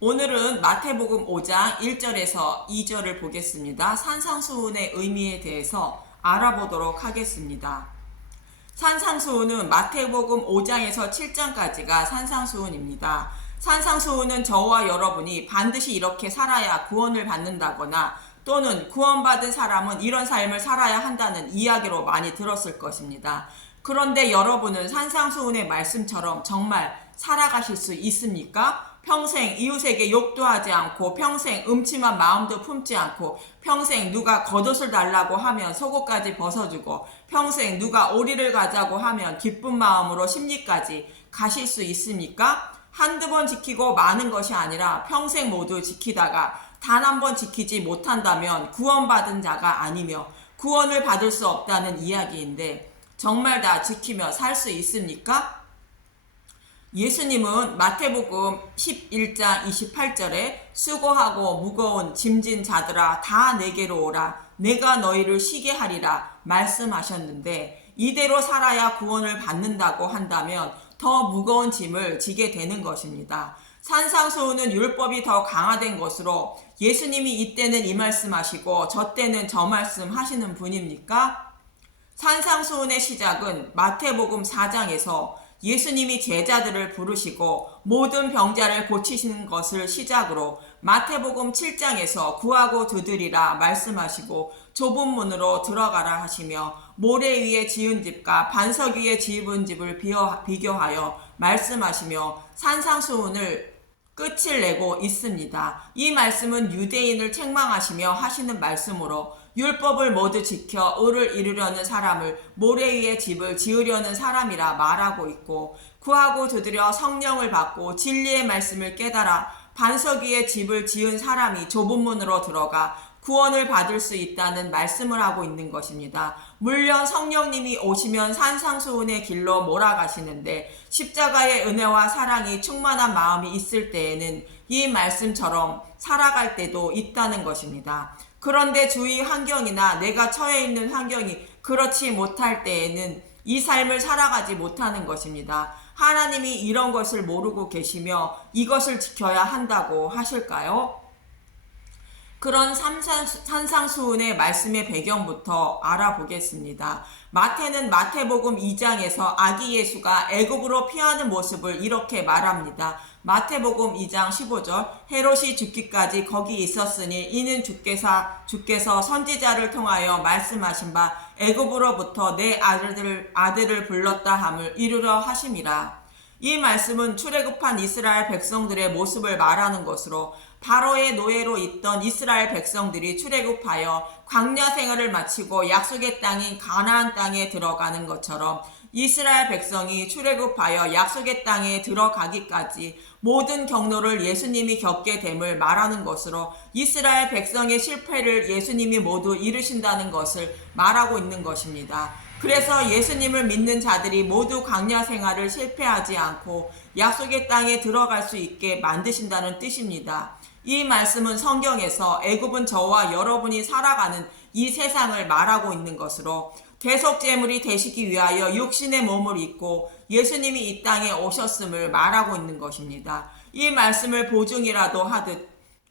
오늘은 마태복음 5장 1절에서 2절을 보겠습니다. 산상수훈의 의미에 대해서 알아보도록 하겠습니다. 산상수훈은 마태복음 5장에서 7장까지가 산상수훈입니다. 산상수훈은 저와 여러분이 반드시 이렇게 살아야 구원을 받는다거나 또는 구원받은 사람은 이런 삶을 살아야 한다는 이야기로 많이 들었을 것입니다. 그런데 여러분은 산상수훈의 말씀처럼 정말 살아가실 수 있습니까? 평생 이웃에게 욕도 하지 않고 평생 음침한 마음도 품지 않고 평생 누가 겉옷을 달라고 하면 속옷까지 벗어주고 평생 누가 오리를 가자고 하면 기쁜 마음으로 심리까지 가실 수 있습니까? 한두 번 지키고 마는 것이 아니라 평생 모두 지키다가 단 한 번 지키지 못한다면 구원받은 자가 아니며 구원을 받을 수 없다는 이야기인데 정말 다 지키며 살 수 있습니까? 예수님은 마태복음 11장 28절에 수고하고 무거운 짐진 자들아 다 내게로 오라 내가 너희를 쉬게 하리라 말씀하셨는데 이대로 살아야 구원을 받는다고 한다면 더 무거운 짐을 지게 되는 것입니다. 산상수훈은 율법이 더 강화된 것으로 예수님이 이때는 이 말씀하시고 저 때는 저 말씀하시는 분입니까? 산상수훈의 시작은 마태복음 4장에서 예수님이 제자들을 부르시고 모든 병자를 고치시는 것을 시작으로 마태복음 7장에서 구하고 두드리라 말씀하시고 좁은 문으로 들어가라 하시며 모래 위에 지은 집과 반석 위에 지은 집을 비교하여 말씀하시며 산상수훈을 끝을 내고 있습니다. 이 말씀은 유대인을 책망하시며 하시는 말씀으로 율법을 모두 지켜 의를 이루려는 사람을 모래 위에 집을 지으려는 사람이라 말하고 있고 구하고 두드려 성령을 받고 진리의 말씀을 깨달아 반석 위에 집을 지은 사람이 좁은 문으로 들어가 구원을 받을 수 있다는 말씀을 하고 있는 것입니다. 물론 성령님이 오시면 산상수훈의 길로 몰아가시는데 십자가의 은혜와 사랑이 충만한 마음이 있을 때에는 이 말씀처럼 살아갈 때도 있다는 것입니다. 그런데 주위 환경이나 내가 처해 있는 환경이 그렇지 못할 때에는 이 삶을 살아가지 못하는 것입니다. 하나님이 이런 것을 모르고 계시며 이것을 지켜야 한다고 하실까요? 그런 산상수훈의 말씀의 배경부터 알아보겠습니다. 마태는 마태복음 2장에서 아기 예수가 애굽으로 피하는 모습을 이렇게 말합니다. 마태복음 2장 15절 헤롯이 죽기까지 거기 있었으니 이는 주께서 선지자를 통하여 말씀하신 바 애굽으로부터 내 아들을 불렀다 함을 이루려 하심이라. 이 말씀은 출애굽한 이스라엘 백성들의 모습을 말하는 것으로 바로의 노예로 있던 이스라엘 백성들이 출애굽하여 광야 생활을 마치고 약속의 땅인 가나안 땅에 들어가는 것처럼 이스라엘 백성이 출애굽하여 약속의 땅에 들어가기까지 모든 경로를 예수님이 겪게 됨을 말하는 것으로 이스라엘 백성의 실패를 예수님이 모두 이루신다는 것을 말하고 있는 것입니다. 그래서 예수님을 믿는 자들이 모두 광야 생활을 실패하지 않고 약속의 땅에 들어갈 수 있게 만드신다는 뜻입니다. 이 말씀은 성경에서 애굽은 저와 여러분이 살아가는 이 세상을 말하고 있는 것으로 대속제물이 되시기 위하여 육신의 몸을 입고 예수님이 이 땅에 오셨음을 말하고 있는 것입니다. 이 말씀을 보증이라도 하듯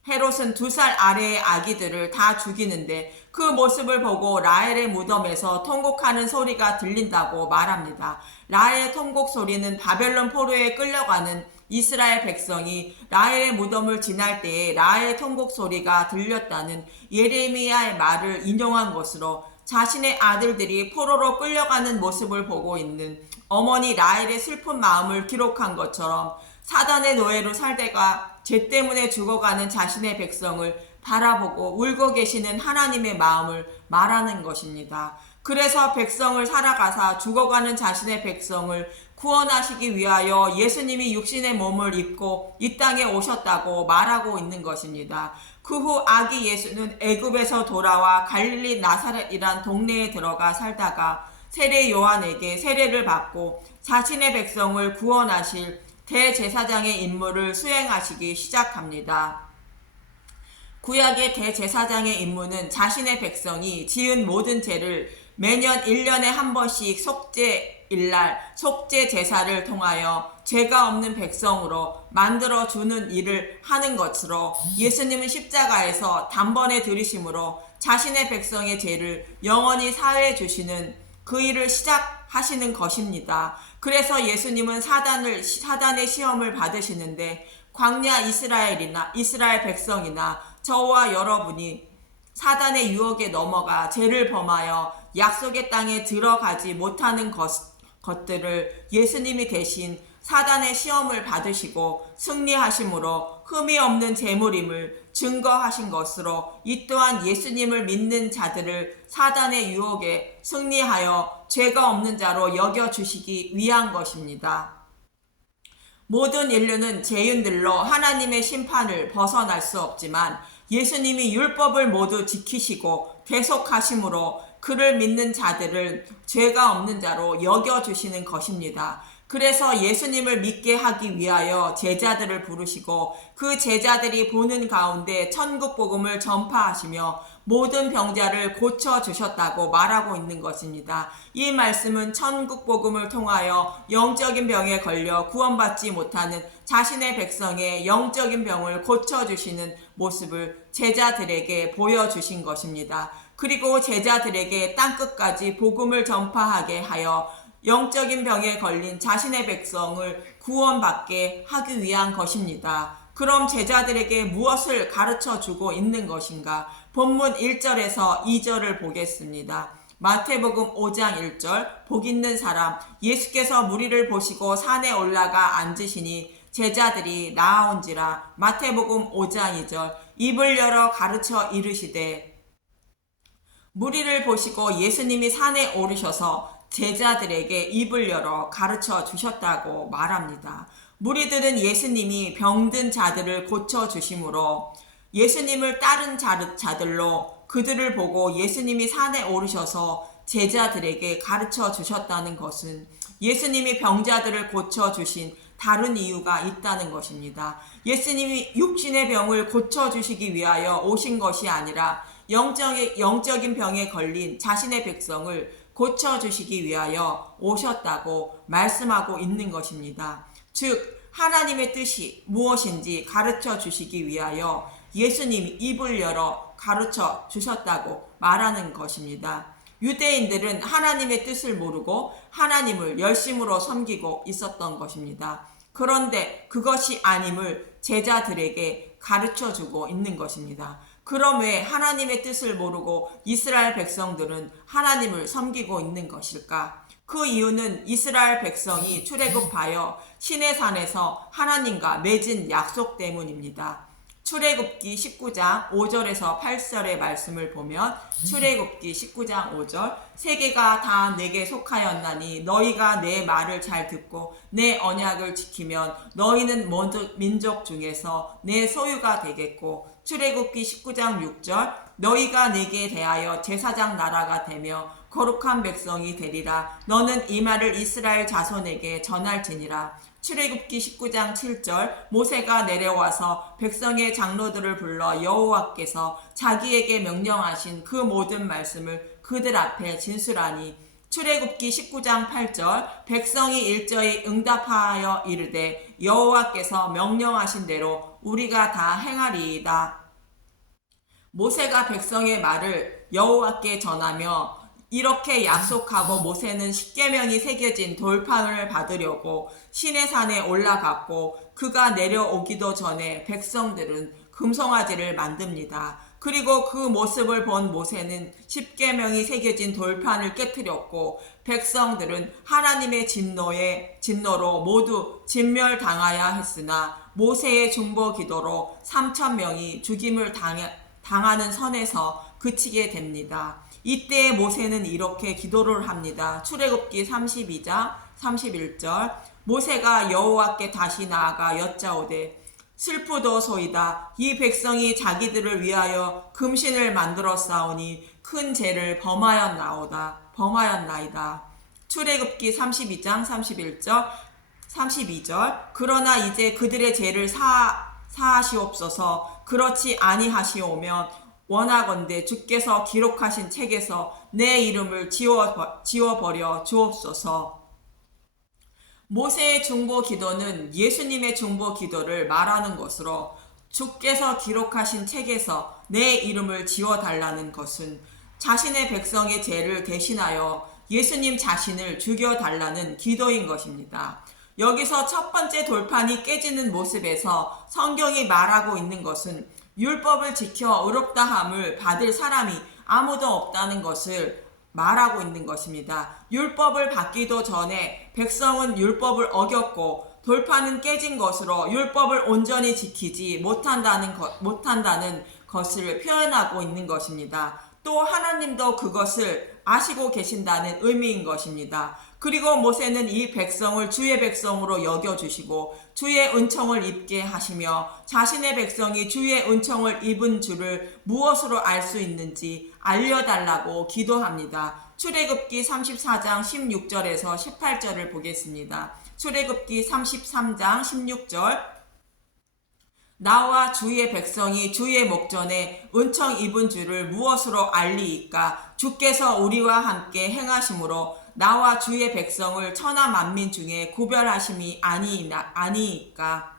헤롯은 2살 아래의 아기들을 다 죽이는데 그 모습을 보고 라헬의 무덤에서 통곡하는 소리가 들린다고 말합니다. 라헬의 통곡 소리는 바벨론 포로에 끌려가는 이스라엘 백성이 라헬의 무덤을 지날 때에 라헬의 통곡 소리가 들렸다는 예레미야의 말을 인용한 것으로 자신의 아들들이 포로로 끌려가는 모습을 보고 있는 어머니 라헬의 슬픈 마음을 기록한 것처럼 사단의 노예로 살다가 죄 때문에 죽어가는 자신의 백성을 바라보고 울고 계시는 하나님의 마음을 말하는 것입니다. 그래서 백성을 살아가사 죽어가는 자신의 백성을 구원하시기 위하여 예수님이 육신의 몸을 입고 이 땅에 오셨다고 말하고 있는 것입니다. 그 후 아기 예수는 애굽에서 돌아와 갈릴리 나사렛이란 동네에 들어가 살다가 세례 요한에게 세례를 받고 자신의 백성을 구원하실 대제사장의 임무를 수행하시기 시작합니다. 구약의 대제사장의 임무는 자신의 백성이 지은 모든 죄를 매년 1년에 한 번씩 속죄일날 속죄 제사를 통하여 죄가 없는 백성으로 만들어주는 일을 하는 것으로 예수님은 십자가에서 단번에 들이심으로 자신의 백성의 죄를 영원히 사해 주시는 그 일을 시작하시는 것입니다. 그래서 예수님은 사단의 시험을 받으시는데 광야 이스라엘 백성이나 저와 여러분이 사단의 유혹에 넘어가 죄를 범하여 약속의 땅에 들어가지 못하는 것들을 예수님이 대신 사단의 시험을 받으시고 승리하심으로 흠이 없는 제물임을 증거하신 것으로 이 또한 예수님을 믿는 자들을 사단의 유혹에 승리하여 죄가 없는 자로 여겨주시기 위한 것입니다. 모든 인류는 죄인들로 하나님의 심판을 벗어날 수 없지만 예수님이 율법을 모두 지키시고 대속하심으로 그를 믿는 자들을 죄가 없는 자로 여겨주시는 것입니다. 그래서 예수님을 믿게 하기 위하여 제자들을 부르시고 그 제자들이 보는 가운데 천국 복음을 전파하시며 모든 병자를 고쳐주셨다고 말하고 있는 것입니다. 이 말씀은 천국 복음을 통하여 영적인 병에 걸려 구원받지 못하는 자신의 백성의 영적인 병을 고쳐주시는 모습을 제자들에게 보여주신 것입니다. 그리고 제자들에게 땅끝까지 복음을 전파하게 하여 영적인 병에 걸린 자신의 백성을 구원받게 하기 위한 것입니다. 그럼 제자들에게 무엇을 가르쳐 주고 있는 것인가? 본문 1절에서 2절을 보겠습니다. 마태복음 5장 1절, 복 있는 사람, 예수께서 무리를 보시고 산에 올라가 앉으시니 제자들이 나아온지라. 마태복음 5장 2절, 입을 열어 가르쳐 이르시되. 무리를 보시고 예수님이 산에 오르셔서 제자들에게 입을 열어 가르쳐 주셨다고 말합니다. 무리들은 예수님이 병든 자들을 고쳐주심으로 예수님을 따른 자들로 그들을 보고 예수님이 산에 오르셔서 제자들에게 가르쳐 주셨다는 것은 예수님이 병자들을 고쳐주신 다른 이유가 있다는 것입니다. 예수님이 육신의 병을 고쳐주시기 위하여 오신 것이 아니라 영적인 병에 걸린 자신의 백성을 고쳐주시기 위하여 오셨다고 말씀하고 있는 것입니다. 즉 하나님의 뜻이 무엇인지 가르쳐 주시기 위하여 예수님이 입을 열어 가르쳐 주셨다고 말하는 것입니다. 유대인들은 하나님의 뜻을 모르고 하나님을 열심으로 섬기고 있었던 것입니다. 그런데 그것이 아님을 제자들에게 가르쳐 주고 있는 것입니다. 그럼 왜 하나님의 뜻을 모르고 이스라엘 백성들은 하나님을 섬기고 있는 것일까? 그 이유는 이스라엘 백성이 출애굽하여 시내산에서 하나님과 맺은 약속 때문입니다. 출애굽기 19장 5절에서 8절의 말씀을 보면 출애굽기 19장 5절, 세계가 다 내게 속하였나니 너희가 내 말을 잘 듣고 내 언약을 지키면 너희는 민족 중에서 내 소유가 되겠고, 출애굽기 19장 6절, 너희가 내게 대하여 제사장 나라가 되며 거룩한 백성이 되리라. 너는 이 말을 이스라엘 자손에게 전할지니라. 출애굽기 19장 7절, 모세가 내려와서 백성의 장로들을 불러 여호와께서 자기에게 명령하신 그 모든 말씀을 그들 앞에 진술하니. 출애굽기 19장 8절, 백성이 일제히 응답하여 이르되 여호와께서 명령하신 대로 우리가 다 행하리이다. 모세가 백성의 말을 여호와께 전하며 이렇게 약속하고 모세는 십계명이 새겨진 돌판을 받으려고 시내산에 올라갔고, 그가 내려오기도 전에 백성들은 금송아지를 만듭니다. 그리고 그 모습을 본 모세는 십계명이 새겨진 돌판을 깨뜨렸고, 백성들은 하나님의 진노로 모두 진멸당하야 했으나 모세의 중보 기도로 3,000명이 죽임을 당하는 선에서 그치게 됩니다. 이때 모세는 이렇게 기도를 합니다. 출애굽기 32장 31절, 모세가 여호와께 다시 나아가 여짜오되 슬프도소이다. 이 백성이 자기들을 위하여 금신을 만들었사오니 큰 죄를 범하였나이다. 출애굽기 32장 32절, 그러나 이제 그들의 죄를 사하시옵소서. 그렇지 아니하시오면 원하건대 주께서 기록하신 책에서 내 이름을 지워버려 주옵소서. 모세의 중보 기도는 예수님의 중보 기도를 말하는 것으로 주께서 기록하신 책에서 내 이름을 지워달라는 것은 자신의 백성의 죄를 대신하여 예수님 자신을 죽여달라는 기도인 것입니다. 여기서 첫 번째 돌판이 깨지는 모습에서 성경이 말하고 있는 것은 율법을 지켜 의롭다함을 받을 사람이 아무도 없다는 것을 말하고 있는 것입니다. 율법을 받기도 전에 백성은 율법을 어겼고 돌판은 깨진 것으로 율법을 온전히 지키지 못한다는 것을 표현하고 있는 것입니다. 또 하나님도 그것을 아시고 계신다는 의미인 것입니다. 그리고 모세는 이 백성을 주의 백성으로 여겨주시고 주의 은총을 입게 하시며 자신의 백성이 주의 은총을 입은 줄을 무엇으로 알 수 있는지 알려달라고 기도합니다. 출애굽기 34장 16절에서 18절을 보겠습니다. 출애굽기 33장 16절 나와 주의 백성이 주의 목전에 은총 입은 줄을 무엇으로 알리이까? 주께서 우리와 함께 행하심으로 나와 주의 백성을 천하 만민 중에 구별하심이 아니이까?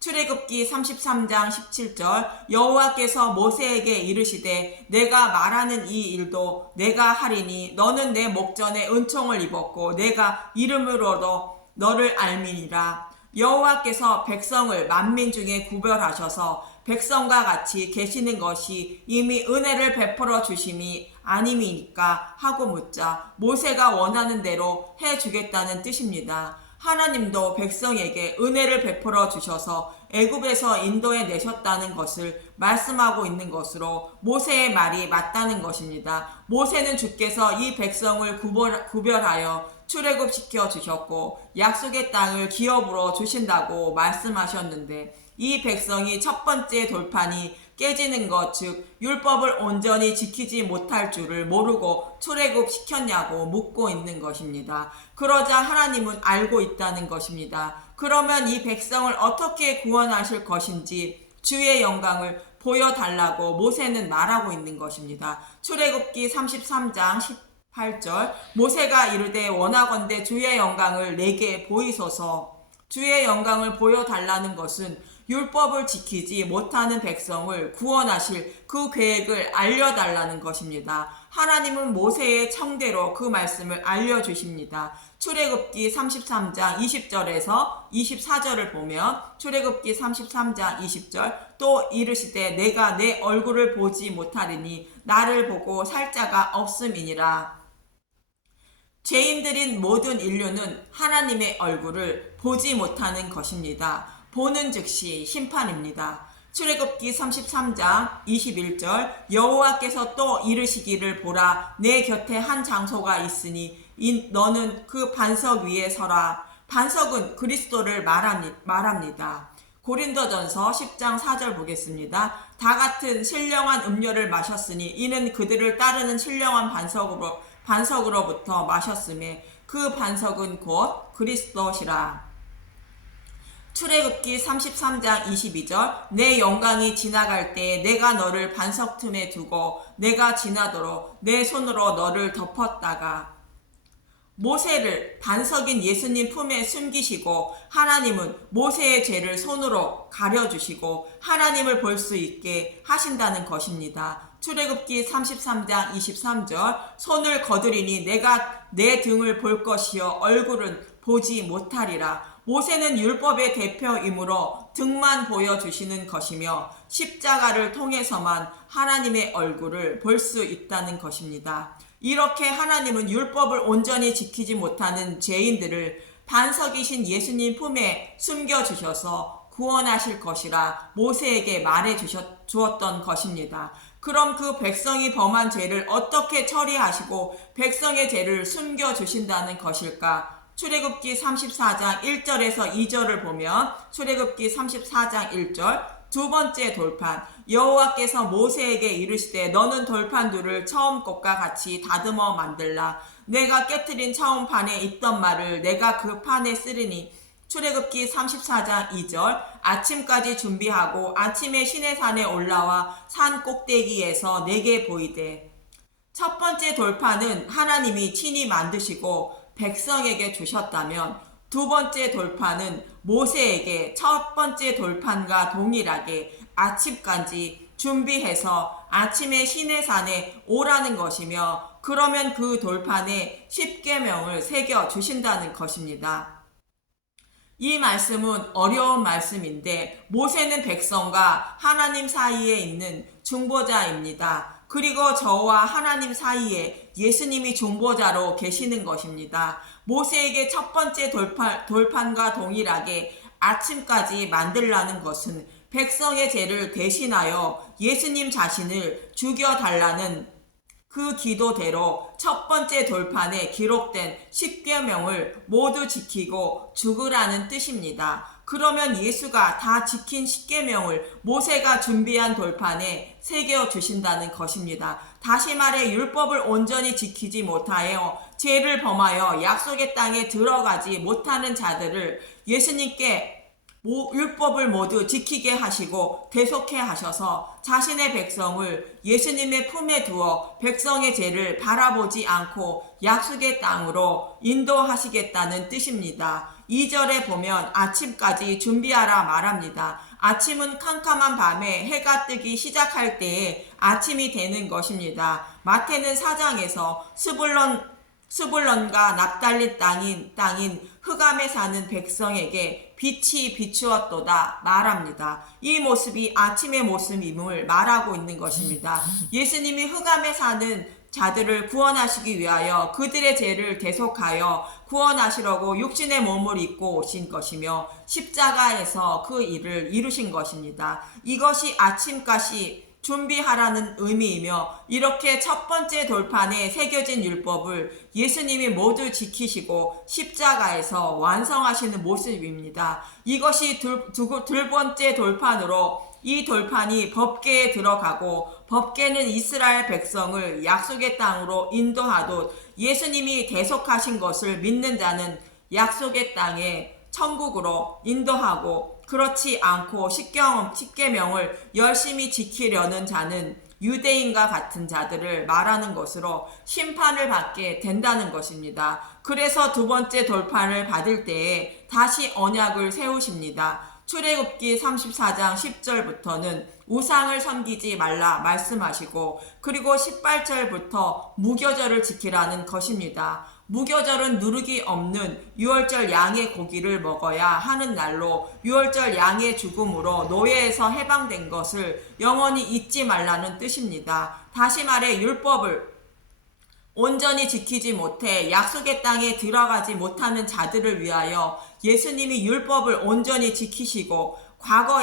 출애굽기 33장 17절 여호와께서 모세에게 이르시되 내가 말하는 이 일도 내가 하리니 너는 내 목전에 은총을 입었고 내가 이름으로도 너를 알미니라. 여호와께서 백성을 만민 중에 구별하셔서 백성과 같이 계시는 것이 이미 은혜를 베풀어 주심이 아님이니까 하고 묻자 모세가 원하는 대로 해주겠다는 뜻입니다. 하나님도 백성에게 은혜를 베풀어 주셔서 애굽에서 인도해 내셨다는 것을 말씀하고 있는 것으로 모세의 말이 맞다는 것입니다. 모세는 주께서 이 백성을 구별하여 출애굽시켜 주셨고 약속의 땅을 기업으로 주신다고 말씀하셨는데 이 백성이 첫 번째 돌판이 깨지는 것, 즉 율법을 온전히 지키지 못할 줄을 모르고 출애굽시켰냐고 묻고 있는 것입니다. 그러자 하나님은 알고 있다는 것입니다. 그러면 이 백성을 어떻게 구원하실 것인지 주의 영광을 보여달라고 모세는 말하고 있는 것입니다. 출애굽기 33장 18절 모세가 이르되 원하건대 주의 영광을 내게 보이소서. 주의 영광을 보여달라는 것은 율법을 지키지 못하는 백성을 구원하실 그 계획을 알려달라는 것입니다. 하나님은 모세의 청대로 그 말씀을 알려주십니다. 출애굽기 33장 20절에서 24절을 보면 출애굽기 33장 20절 또 이르시되 내가 내 얼굴을 보지 못하리니 나를 보고 살 자가 없음이니라. 죄인들인 모든 인류는 하나님의 얼굴을 보지 못하는 것입니다. 보는 즉시 심판입니다. 출애굽기 33장 21절 여호와께서 또 이르시기를 보라 내 곁에 한 장소가 있으니 너는 그 반석 위에 서라. 반석은 그리스도를 말합니다. 고린도전서 10장 4절 보겠습니다. 다 같은 신령한 음료를 마셨으니 이는 그들을 따르는 신령한 반석으로부터 마셨음에 그 반석은 곧 그리스도시라. 출애굽기 33장 22절 내 영광이 지나갈 때 내가 너를 반석 틈에 두고 내가 지나도록 내 손으로 너를 덮었다가 모세를 반석인 예수님 품에 숨기시고 하나님은 모세의 죄를 손으로 가려주시고 하나님을 볼 수 있게 하신다는 것입니다. 출애굽기 33장 23절 손을 거두리니 내가 내 등을 볼 것이요 얼굴은 보지 못하리라. 모세는 율법의 대표이므로 등만 보여주시는 것이며 십자가를 통해서만 하나님의 얼굴을 볼 수 있다는 것입니다. 이렇게 하나님은 율법을 온전히 지키지 못하는 죄인들을 반석이신 예수님 품에 숨겨주셔서 구원하실 것이라 모세에게 말해 주었던 것입니다. 그럼 그 백성이 범한 죄를 어떻게 처리하시고 백성의 죄를 숨겨주신다는 것일까? 출애굽기 34장 1절에서 2절을 보면 출애굽기 34장 1절 두 번째 돌판 여호와께서 모세에게 이르시되 너는 돌판들을 처음 것과 같이 다듬어 만들라. 내가 깨트린 처음 판에 있던 말을 내가 그 판에 쓰리니 출애굽기 34장 2절 아침까지 준비하고 아침에 시내산에 올라와 산 꼭대기에서 내게 보이되 첫 번째 돌판은 하나님이 친히 만드시고 백성에게 주셨다면 두 번째 돌판은 모세에게 첫 번째 돌판과 동일하게 아침까지 준비해서 아침에 시내산에 오라는 것이며, 그러면 그 돌판에 십계명을 새겨 주신다는 것입니다. 이 말씀은 어려운 말씀인데 모세는 백성과 하나님 사이에 있는 중보자입니다. 그리고 저와 하나님 사이에 예수님이 중보자로 계시는 것입니다. 모세에게 첫 번째 돌판과 동일하게 아침까지 만들라는 것은 백성의 죄를 대신하여 예수님 자신을 죽여달라는 그 기도대로 첫 번째 돌판에 기록된 십계명을 모두 지키고 죽으라는 뜻입니다. 그러면 예수가 다 지킨 십계명을 모세가 준비한 돌판에 새겨 주신다는 것입니다. 다시 말해 율법을 온전히 지키지 못하여 죄를 범하여 약속의 땅에 들어가지 못하는 자들을 예수님께 율법을 모두 지키게 하시고 대속해 하셔서 자신의 백성을 예수님의 품에 두어 백성의 죄를 바라보지 않고 약속의 땅으로 인도하시겠다는 뜻입니다. 2절에 보면 아침까지 준비하라 말합니다. 아침은 캄캄한 밤에 해가 뜨기 시작할 때에 아침이 되는 것입니다. 마태는 4장에서 스불론과 납달리 땅인 흑암에 사는 백성에게 빛이 비추었도다 말합니다. 이 모습이 아침의 모습임을 말하고 있는 것입니다. 예수님이 흑암에 사는 자들을 구원하시기 위하여 그들의 죄를 대속하여 구원하시려고 육신의 몸을 입고 오신 것이며 십자가에서 그 일을 이루신 것입니다. 이것이 아침까지 준비하라는 의미이며, 이렇게 첫 번째 돌판에 새겨진 율법을 예수님이 모두 지키시고 십자가에서 완성하시는 모습입니다. 이것이 둘 번째 돌판으로, 이 돌판이 법궤에 들어가고 법궤는 이스라엘 백성을 약속의 땅으로 인도하듯 예수님이 대속하신 것을 믿는 자는 약속의 땅에 천국으로 인도하고, 그렇지 않고 십계명을 열심히 지키려는 자는 유대인과 같은 자들을 말하는 것으로 심판을 받게 된다는 것입니다. 그래서 두 번째 돌판을 받을 때에 다시 언약을 세우십니다. 출애굽기 34장 10절부터는 우상을 섬기지 말라 말씀하시고, 그리고 18절부터 무교절을 지키라는 것입니다. 무교절은 누룩이 없는 유월절 양의 고기를 먹어야 하는 날로, 유월절 양의 죽음으로 노예에서 해방된 것을 영원히 잊지 말라는 뜻입니다. 다시 말해 율법을 온전히 지키지 못해 약속의 땅에 들어가지 못하는 자들을 위하여 예수님이 율법을 온전히 지키시고 과거,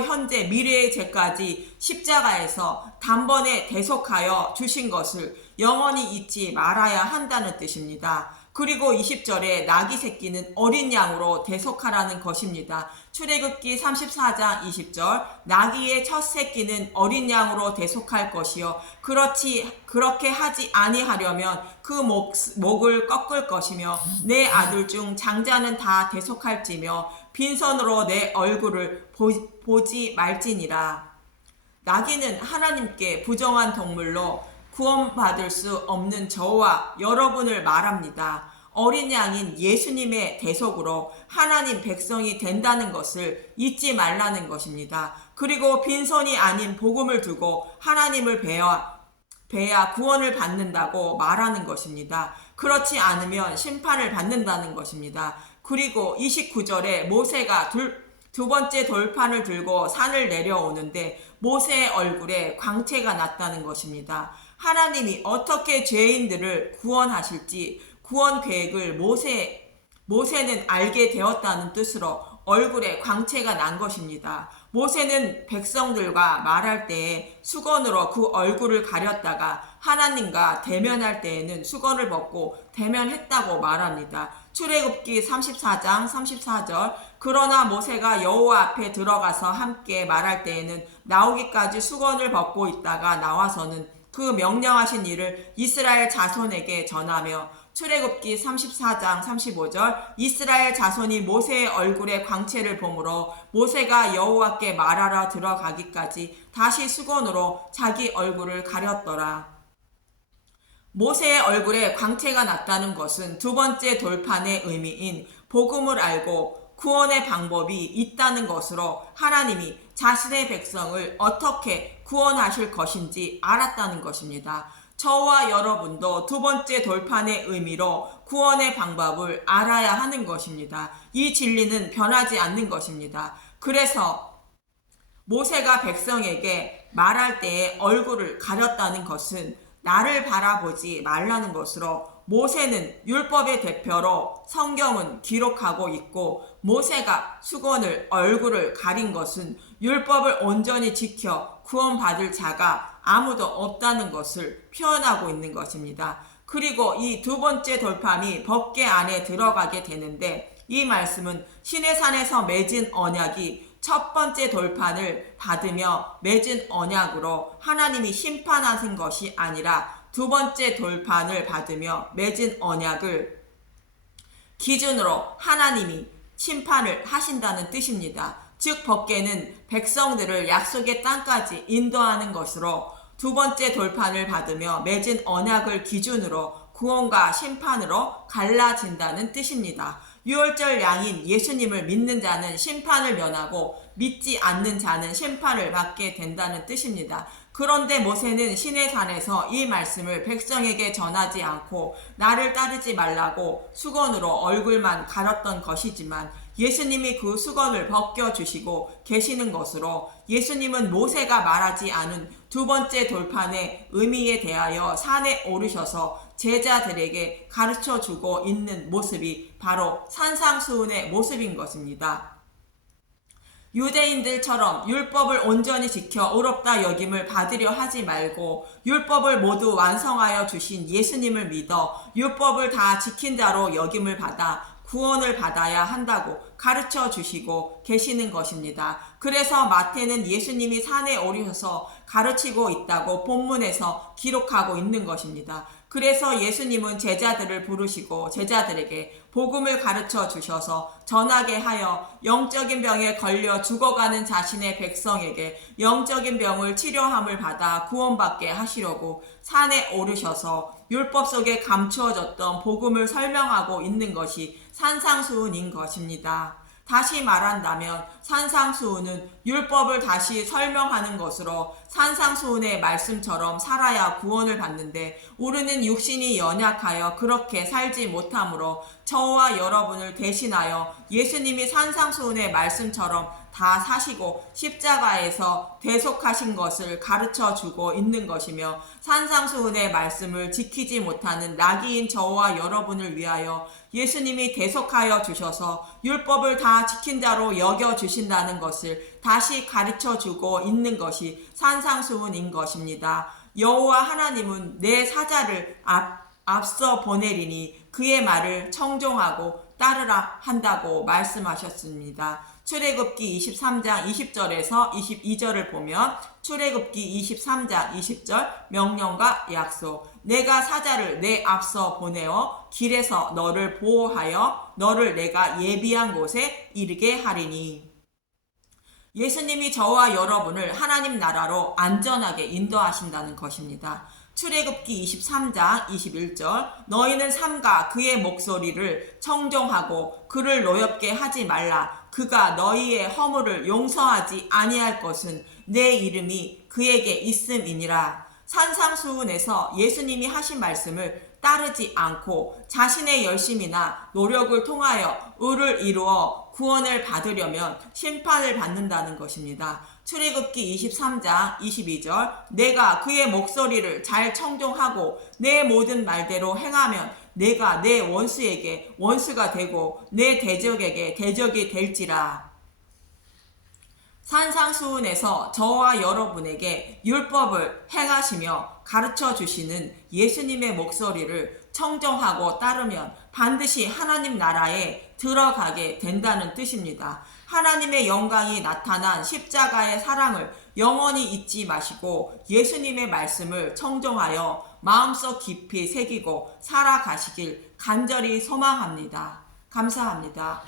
현재, 미래의 죄까지 십자가에서 단번에 대속하여 주신 것을 영원히 잊지 말아야 한다는 뜻입니다. 그리고 20절에 나귀 새끼는 어린 양으로 대속하라는 것입니다. 출애굽기 34장 20절, 나귀의 첫 새끼는 어린 양으로 대속할 것이요 그렇게 하지 아니하려면 그 목을 꺾을 것이며 내 아들 중 장자는 다 대속할지며 빈손으로 내 얼굴을 보지 말지니라. 나귀는 하나님께 부정한 동물로 구원받을 수 없는 저와 여러분을 말합니다. 어린 양인 예수님의 대속으로 하나님 백성이 된다는 것을 잊지 말라는 것입니다. 그리고 빈손이 아닌 복음을 두고 하나님을 배야 구원을 받는다고 말하는 것입니다. 그렇지 않으면 심판을 받는다는 것입니다. 그리고 29절에 모세가 두 번째 돌판을 들고 산을 내려오는데 모세의 얼굴에 광채가 났다는 것입니다. 하나님이 어떻게 죄인들을 구원하실지 구원 계획을 모세는 알게 되었다는 뜻으로 얼굴에 광채가 난 것입니다. 모세는 백성들과 말할 때에 수건으로 그 얼굴을 가렸다가 하나님과 대면할 때에는 수건을 벗고 대면했다고 말합니다. 출애굽기 34장 34절, 그러나 모세가 여호와 앞에 들어가서 함께 말할 때에는 나오기까지 수건을 벗고 있다가 나와서는 그 명령하신 일을 이스라엘 자손에게 전하며, 출애굽기 34장 35절, 이스라엘 자손이 모세의 얼굴에 광채를 보므로 모세가 여호와께 말하러 들어가기까지 다시 수건으로 자기 얼굴을 가렸더라. 모세의 얼굴에 광채가 났다는 것은 두 번째 돌판의 의미인 복음을 알고 구원의 방법이 있다는 것으로 하나님이 자신의 백성을 어떻게 구원하실 것인지 알았다는 것입니다. 저와 여러분도 두 번째 돌판의 의미로 구원의 방법을 알아야 하는 것입니다. 이 진리는 변하지 않는 것입니다. 그래서 모세가 백성에게 말할 때에 얼굴을 가렸다는 것은 나를 바라보지 말라는 것으로, 모세는 율법의 대표로 성경은 기록하고 있고, 모세가 수건을 얼굴을 가린 것은 율법을 온전히 지켜 구원받을 자가 아무도 없다는 것을 표현하고 있는 것입니다. 그리고 이 두 번째 돌판이 법궤 안에 들어가게 되는데, 이 말씀은 시내산에서 맺은 언약이 첫 번째 돌판을 받으며 맺은 언약으로 하나님이 심판하신 것이 아니라 두 번째 돌판을 받으며 맺은 언약을 기준으로 하나님이 심판을 하신다는 뜻입니다. 즉 법궤는 백성들을 약속의 땅까지 인도하는 것으로, 두 번째 돌판을 받으며 맺은 언약을 기준으로 구원과 심판으로 갈라진다는 뜻입니다. 유월절 양인 예수님을 믿는 자는 심판을 면하고 믿지 않는 자는 심판을 받게 된다는 뜻입니다. 그런데 모세는 시내산에서 이 말씀을 백성에게 전하지 않고 나를 따르지 말라고 수건으로 얼굴만 가렸던 것이지만, 예수님이 그 수건을 벗겨주시고 계시는 것으로, 예수님은 모세가 말하지 않은 두 번째 돌판의 의미에 대하여 산에 오르셔서 제자들에게 가르쳐주고 있는 모습이 바로 산상수훈의 모습인 것입니다. 유대인들처럼 율법을 온전히 지켜 의롭다 여김을 받으려 하지 말고 율법을 모두 완성하여 주신 예수님을 믿어 율법을 다 지킨 자로 여김을 받아 구원을 받아야 한다고 가르쳐 주시고 계시는 것입니다. 그래서 마태는 예수님이 산에 오르셔서 가르치고 있다고 본문에서 기록하고 있는 것입니다. 그래서 예수님은 제자들을 부르시고 제자들에게 복음을 가르쳐 주셔서 전하게 하여 영적인 병에 걸려 죽어가는 자신의 백성에게 영적인 병을 치료함을 받아 구원받게 하시려고 산에 오르셔서 율법 속에 감추어졌던 복음을 설명하고 있는 것이 산상수훈인 것입니다. 다시 말한다면 산상수훈은 율법을 다시 설명하는 것으로, 산상수훈의 말씀처럼 살아야 구원을 받는데 우리는 육신이 연약하여 그렇게 살지 못하므로 저와 여러분을 대신하여 예수님이 산상수훈의 말씀처럼 다 사시고 십자가에서 대속하신 것을 가르쳐 주고 있는 것이며, 산상수훈의 말씀을 지키지 못하는 나귀인 저와 여러분을 위하여 예수님이 대속하여 주셔서 율법을 다 지킨 자로 여겨 주신다는 것을 다시 가르쳐 주고 있는 것이 산상수훈인 것입니다. 여호와 하나님은 내 사자를 앞서 보내리니 그의 말을 청종하고 따르라 한다고 말씀하셨습니다. 출애굽기 23장 20절에서 22절을 보면, 출애굽기 23장 20절 명령과 약속, 내가 사자를 내 앞서 보내어 길에서 너를 보호하여 너를 내가 예비한 곳에 이르게 하리니. 예수님이 저와 여러분을 하나님 나라로 안전하게 인도하신다는 것입니다. 출애굽기 23장 21절, 너희는 삼가 그의 목소리를 청종하고 그를 노엽게 하지 말라. 그가 너희의 허물을 용서하지 아니할 것은 내 이름이 그에게 있음이니라. 산상수훈에서 예수님이 하신 말씀을 따르지 않고 자신의 열심이나 노력을 통하여 의를 이루어 구원을 받으려면 심판을 받는다는 것입니다. 출애굽기 23장 22절, 내가 그의 목소리를 잘 청종하고 내 모든 말대로 행하면 내가 내 원수에게 원수가 되고 내 대적에게 대적이 될지라. 산상수훈에서 저와 여러분에게 율법을 행하시며 가르쳐 주시는 예수님의 목소리를 청정하고 따르면 반드시 하나님 나라에 들어가게 된다는 뜻입니다. 하나님의 영광이 나타난 십자가의 사랑을 영원히 잊지 마시고 예수님의 말씀을 청정하여 마음속 깊이 새기고 살아가시길 간절히 소망합니다. 감사합니다.